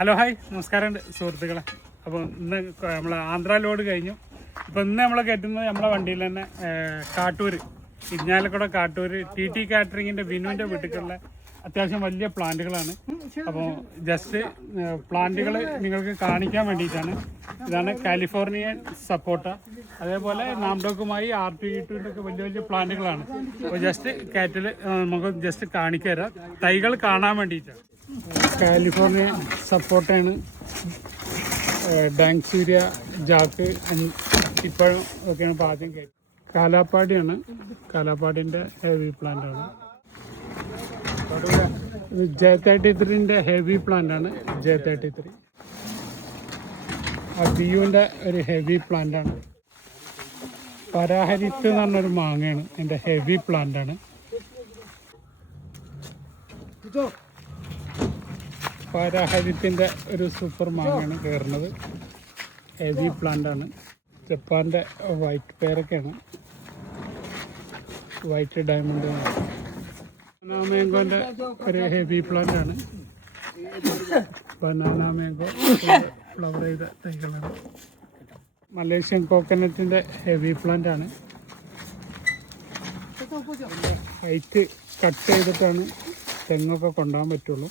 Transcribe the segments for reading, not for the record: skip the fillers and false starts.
Hello hi നമസ്കാരം സുഹൃത്തുക്കളെ. അപ്പോൾ ഇന്ന് നമ്മൾ ആന്ധ്ര ലോഡ് കഴിഞ്ഞു. ഇപ്പോൾ ഇന്ന് നമ്മൾ കയറ്റുന്നത് നമ്മളെ വണ്ടിയിൽ തന്നെ കാട്ടൂർ ഇരിഞ്ഞാലക്കുട കാട്ടൂർ ടി കാറ്ററിങ്ങിൻ്റെ വിനുവിൻ്റെ വീട്ടിലുള്ള അത്യാവശ്യം വലിയ പ്ലാന്റുകളാണ്. അപ്പോൾ ജസ്റ്റ് പ്ലാന്റുകൾ നിങ്ങൾക്ക് കാണിക്കാൻ വേണ്ടിയിട്ടാണ്. ഇതാണ് കാലിഫോർണിയൻ സപ്പോട്ട, അതേപോലെ നാംഡോക്കുമായി R2E2 ഒക്കെ വലിയ വലിയ പ്ലാന്റുകളാണ്. അപ്പോൾ ജസ്റ്റ് കാറ്റിൽ നമുക്ക് ജസ്റ്റ് കാണിച്ചു തരാം, തൈകൾ കാണാൻ വേണ്ടിയിട്ടാണ്. കാലിഫോർണിയ സപ്പോർട്ടാണ്, ഡാങ്സൂര്യ, ജാക്ക് ഇപ്പോഴും ഒക്കെയാണ് ഇപ്പോൾ ആദ്യം കയറ്റി. കാലാപ്പാടിയാണ്, കാലാപ്പാടിൻ്റെ ഹെവി പ്ലാന്റാണ്. ഇത് J33 ഹെവി പ്ലാന്റാണ്. J33 ബിയുവിൻ്റെ ഒരു ഹെവി പ്ലാന്റാണ്. പരാഹരിത്ത് എന്ന് പറഞ്ഞൊരു മാങ്ങയാണ്, എൻ്റെ ഹെവി പ്ലാന്റാണ്. പരാഹരിത്തിൻ്റെ ഒരു സൂപ്പർ മാങ്ങയാണ് കയറുന്നത്, ഹെവി പ്ലാന്റാണ്. ജപ്പാൻ്റെ വൈറ്റ് പേരൊക്കെയാണ്, വൈറ്റ് ഡയമണ്ട്. ബനാന മാംഗോൻ്റെ ഒരു ഹെവി പ്ലാന്റാണ്. ബനാന മാംഗോ ഫ്ലവർ ചെയ്ത തൈകളാണ്. മലേഷ്യൻ കോക്കനട്ടിൻ്റെ ഹെവി പ്ലാന്റാണ്. ഹൈറ്റ് കട്ട് ചെയ്തിട്ടാണ് തെങ്ങൊക്കെ കൊണ്ടുപോകാൻ പറ്റുള്ളൂ,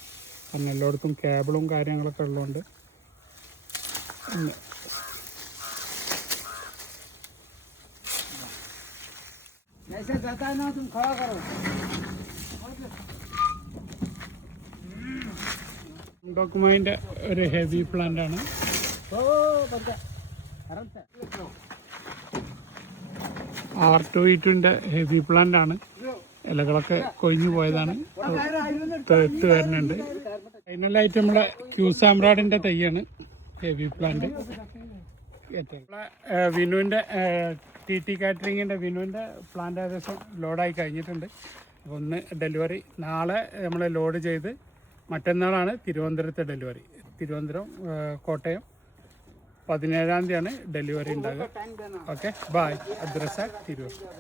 കാരണം എല്ലായിടത്തും കേബിളും കാര്യങ്ങളൊക്കെ ഉള്ളതുകൊണ്ട്. ഡോക്കുമൈൻ്റെ ഒരു ഹെവി പ്ലാന്റാണ്. R2E2 ഹെവി പ്ലാന്റാണ്. ഇലകളൊക്കെ കൊഴിഞ്ഞു പോയതാണ്, തെത്ത് വരുന്നുണ്ട്. ഫൈനലായിട്ട് നമ്മളെ ക്യൂസാമ്രാഡിൻ്റെ തൈയാണ് ഹെവി പ്ലാന്റ്. വിനുവിൻ്റെ ടി കാറ്ററിങ്ങിൻ്റെ വിനുവിൻ്റെ പ്ലാന്റ് ഏകദേശം ലോഡായി കഴിഞ്ഞിട്ടുണ്ട്. അപ്പോൾ ഒന്ന് ഡെലിവറി നാളെ നമ്മൾ ലോഡ് ചെയ്ത് മറ്റന്നാളാണ് തിരുവനന്തപുരത്തെ ഡെലിവറി. തിരുവനന്തപുരം കോട്ടയം 17-ാം തീയതിയാണ് ഡെലിവറി ഉണ്ടാകുക. Okay, bye. അദ്രസ തിരുവനന്തപുരം.